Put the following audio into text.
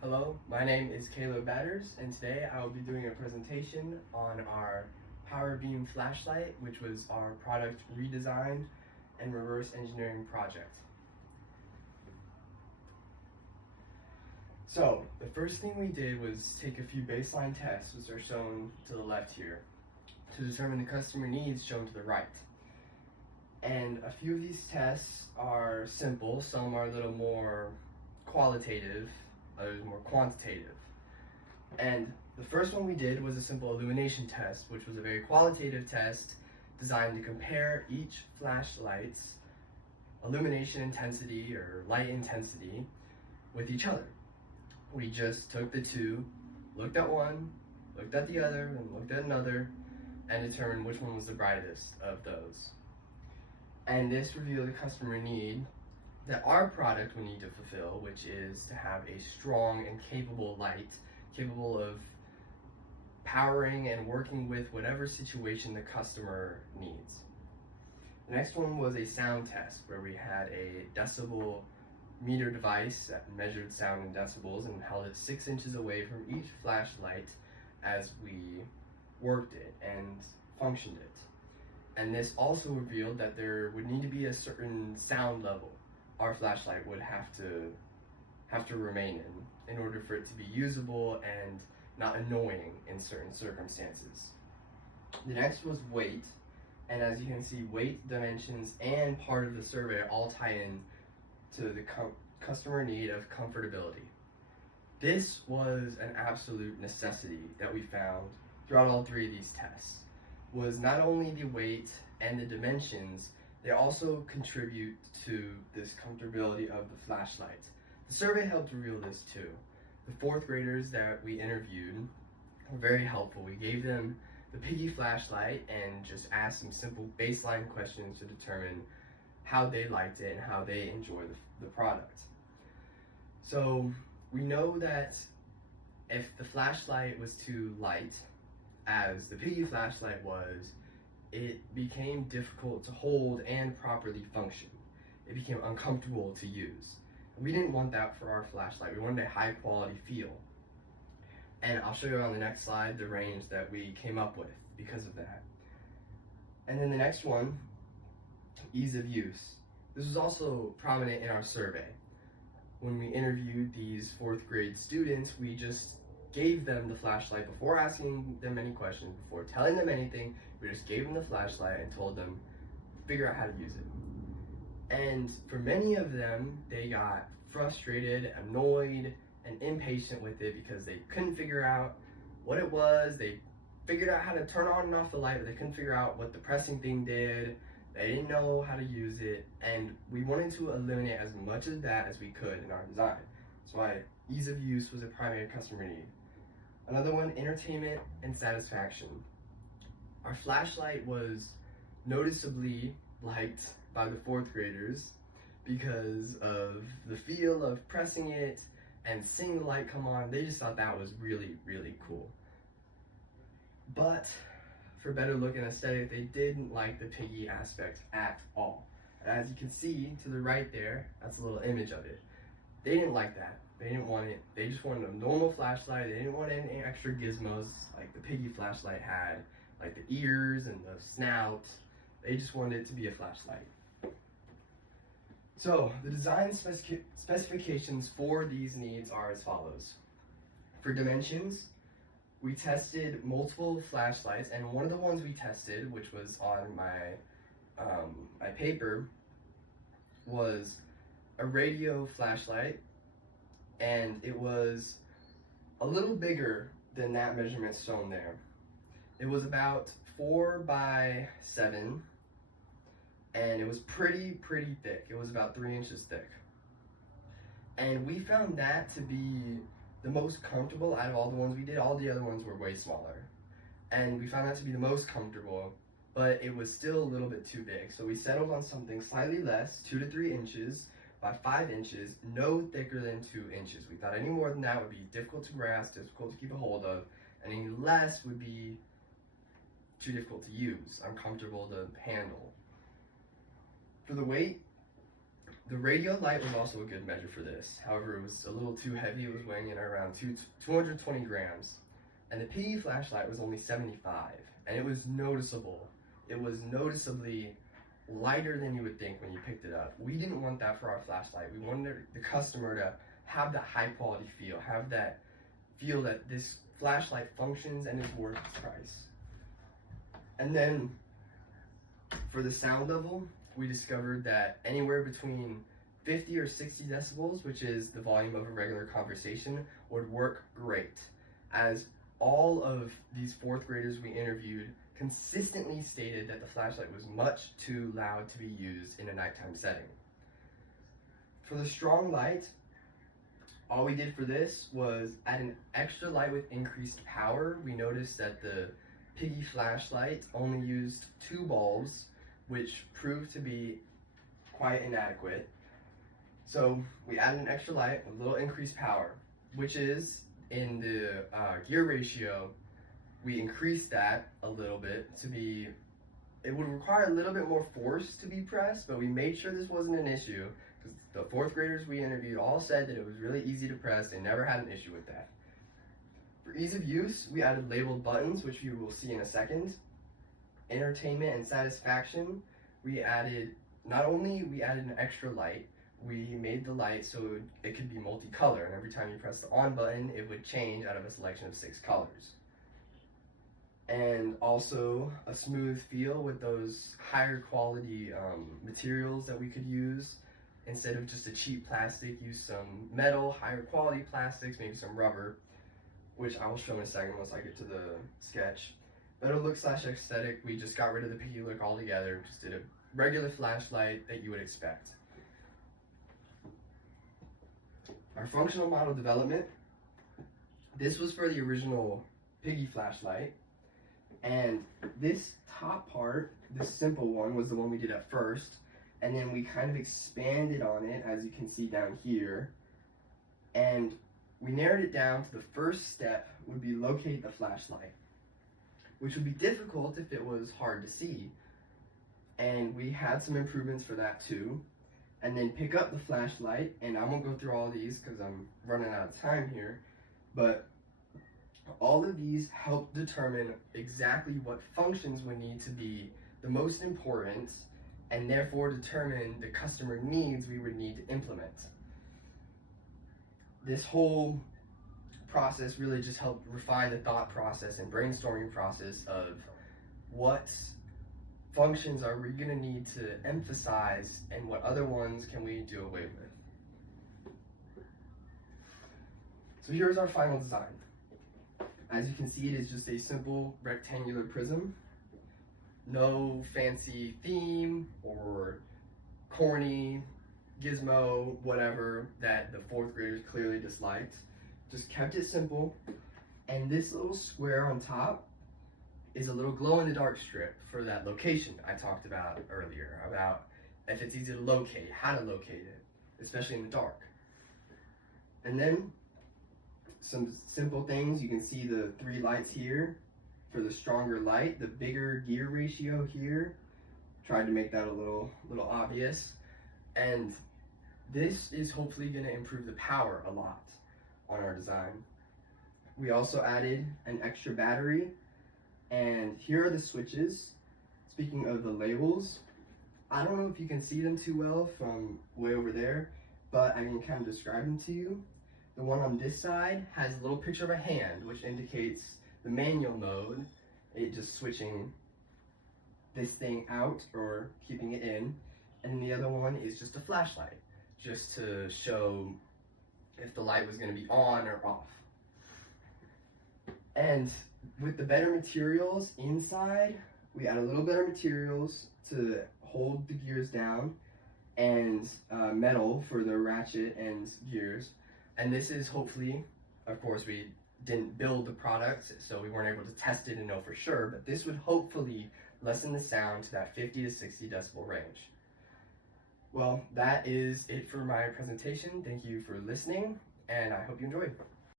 Hello, my name is Caleb Batters, and today I will be doing a presentation on our Power Beam flashlight, which was our product redesign and reverse engineering project. So, the first thing we did was take a few baseline tests, which are shown to the left here, to determine the customer needs shown to the right. And a few of these tests are simple, some are a little more qualitative, others more quantitative. And the first one we did was a simple illumination test, which was a very qualitative test designed to compare each flashlight's illumination intensity or light intensity with each other. We just took the two, looked at one, looked at the other, and looked at another, and determined which one was the brightest of those. And this revealed the customer need that our product would need to fulfill, which is to have a strong and capable light, capable of powering and working with whatever situation the customer needs. The next one was a sound test, where we had a decibel meter device that measured sound in decibels and held it 6 inches away from each flashlight as we worked it and functioned it. And this also revealed that there would need to be a certain sound level our flashlight would have to remain in order for it to be usable and not annoying in certain circumstances. The next was weight, and as you can see, weight, dimensions, and part of the survey all tie in to the customer need of comfortability. This was an absolute necessity that we found throughout all three of these tests, was not only the weight and the dimensions, they also contribute to this comfortability of the flashlight. The survey helped reveal this too. The fourth graders that we interviewed were very helpful. We gave them the Piggy flashlight and just asked some simple baseline questions to determine how they liked it and how they enjoy the product. So we know that if the flashlight was too light, as the Piggy flashlight was, it became difficult to hold and properly function. It became uncomfortable to use. We didn't want that for our flashlight. We wanted a high quality feel. And I'll show you on the next slide the range that we came up with because of that. And then the next one, ease of use. This was also prominent in our survey. When we interviewed these fourth grade students, we just gave them the flashlight before asking them any questions, before telling them anything. We just gave them the flashlight and told them, figure out how to use it. And for many of them, they got frustrated, annoyed, and impatient with it because they couldn't figure out what it was. They figured out how to turn on and off the light, but they couldn't figure out what the pressing thing did. They didn't know how to use it, and we wanted to eliminate as much of that as we could in our design. That's why ease of use was a primary customer need. Another one, entertainment and satisfaction. Our flashlight was noticeably liked by the fourth graders because of the feel of pressing it and seeing the light come on. They just thought that was really, really cool. But for better look and aesthetic, they didn't like the Piggy aspect at all. And as you can see to the right there, that's a little image of it. They didn't like that. They didn't want it. They just wanted a normal flashlight. They didn't want any extra gizmos like the Piggy flashlight had, like the ears and the snout. They just wanted it to be a flashlight. So the design specifications for these needs are as follows. For dimensions, we tested multiple flashlights, and one of the ones we tested, which was on my paper, was a radio flashlight, and it was a little bigger than that measurement shown there. It was about 4 by 7, and it was pretty thick. It was about 3 inches thick. And we found that to be the most comfortable out of all the ones we did. All the other ones were way smaller. And we found that to be the most comfortable, but it was still a little bit too big. So we settled on something slightly less, 2 to 3 inches by 5 inches, no thicker than 2 inches. We thought any more than that would be difficult to grasp, difficult to keep a hold of, and any less would be too difficult to use, uncomfortable to handle. For the weight, The radio light was also a good measure for this. However, it was a little too heavy. It was weighing in around 220 grams. And the piggy flashlight was only 75. And it was noticeable. It was noticeably lighter than you would think when you picked it up. We didn't want that for our flashlight. We wanted the customer to have that high quality feel, have that feel that this flashlight functions and is worth its price. And then for the sound level, we discovered that anywhere between 50 or 60 decibels, which is the volume of a regular conversation, would work great, as all of these fourth graders we interviewed consistently stated that the flashlight was much too loud to be used in a nighttime setting. For the strong light, all we did for this was add an extra light with increased power. We noticed that the piggy flashlight only used 2 bulbs, which proved to be quite inadequate. So we added an extra light with a little increased power, which is in the gear ratio. We increased that a little bit to be, it would require a little bit more force to be pressed, but we made sure this wasn't an issue because the fourth graders we interviewed all said that it was really easy to press and never had an issue with that. For ease of use, we added labeled buttons, which you will see in a second. Entertainment and satisfaction, we added, not only we added an extra light, we made the light so it could be multicolor, and every time you press the on button, it would change out of a selection of 6 colors. And also a smooth feel with those higher quality materials that we could use. Instead of just a cheap plastic, use some metal, higher quality plastics, maybe some rubber, which I will show in a second once I get to the sketch. Better look / aesthetic, we just got rid of the piggy look altogether, just did a regular flashlight that you would expect. Our functional model development, this was for the original piggy flashlight, and this top part, this simple one, was the one we did at first, and then we kind of expanded on it, as you can see down here, and we narrowed it down to the first step would be locate the flashlight, which would be difficult if it was hard to see. And we had some improvements for that too. And then pick up the flashlight, and I won't go through all these because I'm running out of time here, but all of these help determine exactly what functions would need to be the most important, and therefore determine the customer needs we would need to implement. This whole process really just helped refine the thought process and brainstorming process of what functions are we going to need to emphasize and what other ones can we do away with. So here's our final design. As you can see, it is just a simple rectangular prism. No fancy theme or corny gizmo, whatever, that the fourth graders clearly disliked. Just kept it simple. And this little square on top is a little glow-in-the-dark strip for that location I talked about earlier, about if it's easy to locate, how to locate it, especially in the dark. And then some simple things. You can see the 3 lights here for the stronger light, the bigger gear ratio here. Tried to make that a little obvious. And this is hopefully going to improve the power a lot on our design. We also added an extra battery, and here are the switches. Speaking of the labels, I don't know if you can see them too well from way over there, but I can kind of describe them to you. The one on this side has a little picture of a hand, which indicates the manual mode, it just switching this thing out or keeping it in. And then the other one is just a flashlight, just to show if the light was going to be on or off. And with the better materials inside, we add a little better materials to hold the gears down, and metal for the ratchet and gears. And this is hopefully, of course, we didn't build the product, so we weren't able to test it and know for sure, but this would hopefully lessen the sound to that 50 to 60 decibel range. Well, that is it for my presentation. Thank you for listening, and I hope you enjoyed.